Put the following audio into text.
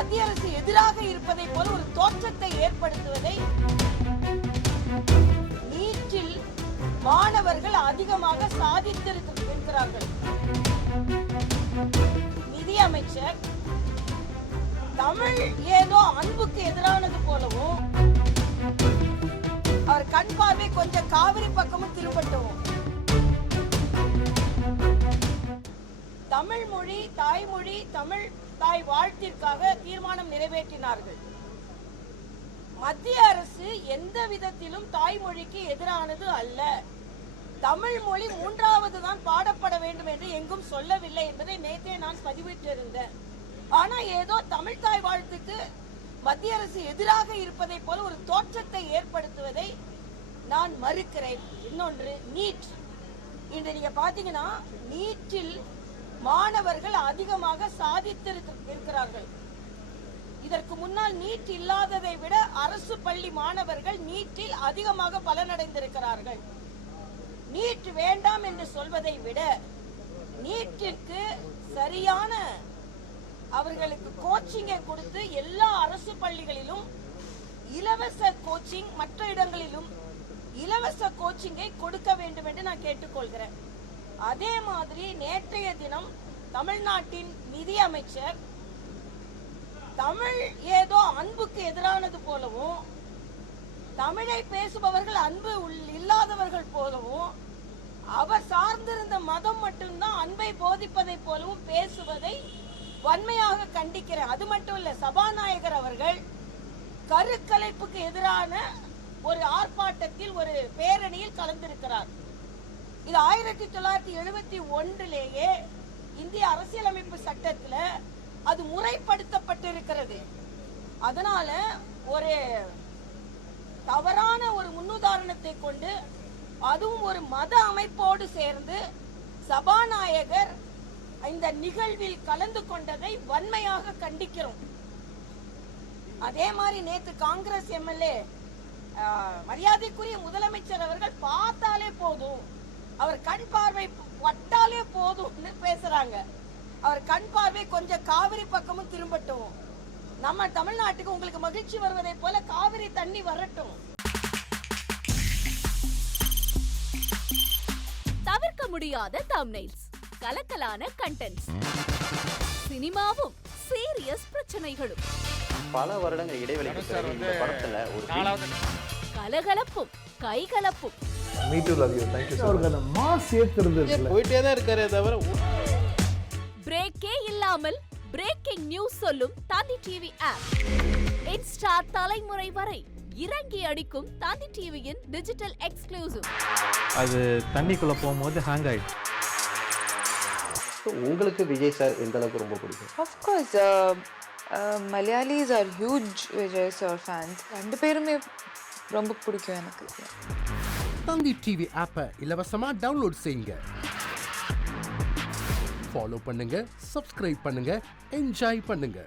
மத்திய அரசு எதிராக இருப்பதை போல ஒரு தோற்றத்தை ஏற்படுத்துவதை நீட்டில் மாணவர்கள் அதிகமாக சாதித்திருக்கிறார்கள். நிதி அமைச்சர் தமிழ் ஏதோ அன்புக்கு எதிரானது போலவும் அவர் கண் பார்வை கொஞ்சம் காவிரி பக்கமும் திரும்பட்டும். தமிழ் மொழி தாய்மொழி, தமிழ் தாய் வாழ்த்திற்காக தீர்மானம் நிறைவேற்றினார்கள். மத்திய அரசு எந்த விதத்திலும் தாய்மொழிக்கு எதிரானது அல்ல. தமிழ் மொழி மூன்றாவது தான் பாடப்பட வேண்டும் என்று எங்கும் சொல்லவில்லை என்பதை நேற்றே நான் பதிவிட்டிருந்தேன். ஆனா ஏதோ தமிழ் தாய் வாழ்த்துக்கு மத்திய அரசு எதிராக இருப்பதை போல ஒரு தோற்றத்தை ஏற்படுத்துவதை நான் மறுக்கிறேன். இன்னொன்று நீட். இன்று நீங்க பாத்தீங்கன்னா நீட்டில் மாணவர்கள் அதிகமாக சாதித்திருக்கிறார்கள். இதற்கு முன்னால் நீட் இல்லாததை விட அரசு பள்ளி மாணவர்கள் நீட்டில் அதிகமாக பலனடைந்திருக்கிறார்கள். நீட் வேண்டாம் என்று சொல்வதை விட நீட்டிற்கு சரியான அவர்களுக்கு கோச்சிங்கை கொடுத்து எல்லா அரசு பள்ளிகளிலும் இலவச கோச்சிங், மற்ற இடங்களிலும் இலவச கோச்சிங்கை கொடுக்க வேண்டும் என்று நான் கேட்டுக்கொள்கிறேன். அதே மாதிரி நேற்றைய தினம் தமிழ்நாட்டின் நிதி அமைச்சர் தமிழ் ஏதோ அன்புக்கு எதிரானது போலவும் தமிழை பேசுபவர்கள் அன்பு இல்லாதவர்கள் போலவும் அவர் சார்ந்திருந்த மதம் மட்டும்தான் அன்பை போதிப்பதை போலவும் பேசுவதை வன்மையாக கண்டிக்கிறேன். அது மட்டும் இல்ல, சபாநாயகர் அவர்கள் கருக்கலைப்புக்கு எதிரான ஒரு ஆர்ப்பாட்டத்தில் ஒரு பேரணியில் கலந்திருக்கிறார். இது 1971 இந்திய அரசியலமைப்பு சட்டத்துல அது முறைப்படுத்தப்பட்டிருக்கிறது. அதனால ஒரு தவறான ஒரு முன்னுதாரணத்தை கொண்டு அதுவும் ஒரு மத அமைப்போடு சேர்ந்து சபாநாயகர் இந்த நிகழ்வில் கலந்து கொண்டதை வன்மையாக கண்டிக்கிறோம். அதே மாதிரி நேற்று காங்கிரஸ் எம்எல்ஏ மரியாதைக்குரிய முதலமைச்சர் அவர்கள் பார்த்தாலே போதும், அவர் கண் பார்வை பட்டாலே போதும்னு பேசுறாங்க. அவர் கண் பார்வை கொஞ்சம் காவிரி பக்கமும் திரும்பட்டும். நம்ம தமிழ்நாட்டுக்கு உங்களுக்கு மகிழ்ச்சி வருவதை போல காவிரி தண்ணி வரட்டும். தவிர்க்க முடியாத தம்ப்நெயில்ஸ், கலக்கலான கண்டென்ட்ஸ், சினிமாவும் சீரியஸ் பிரச்சனைகளும், பல வருடங்கள் இடைவெளிக்கு பிறகு இந்த படத்துல ஒரு கலகலப்பும் கைகலப்பும், போயிட்டே தான் இருக்காரே தவிர பிரேக்கே இல்லாமல் பிரேக்கிங் நியூஸ் சொல்லும் தந்தி டிவி ஆப். இன்ஸ்டா தலைமுறை வரை இறங்கி அடிக்கும் தந்தி டிவியின் டிஜிட்டல் எக்ஸ்க்ளூசிவ். அது தண்ணிக்குள்ள போகும்போது ஹேங் ஆயிடுச்சு. உங்களுக்கு விஜய் சார் எந்த அளவுக்கு ரொம்ப பிடிக்கும்? Of course, Malayalis are huge Vijay sir fans. ரெண்டு பேருமே ரொம்ப பிடிக்கும் எனக்கு. தந்தி டிவி ஆப்பை இலவசமா டவுன்லோட் செய்யுங்க. ஃபாலோ பண்ணுங்க, சப்ஸ்கிரைப் பண்ணுங்க, என்ஜாய் பண்ணுங்க.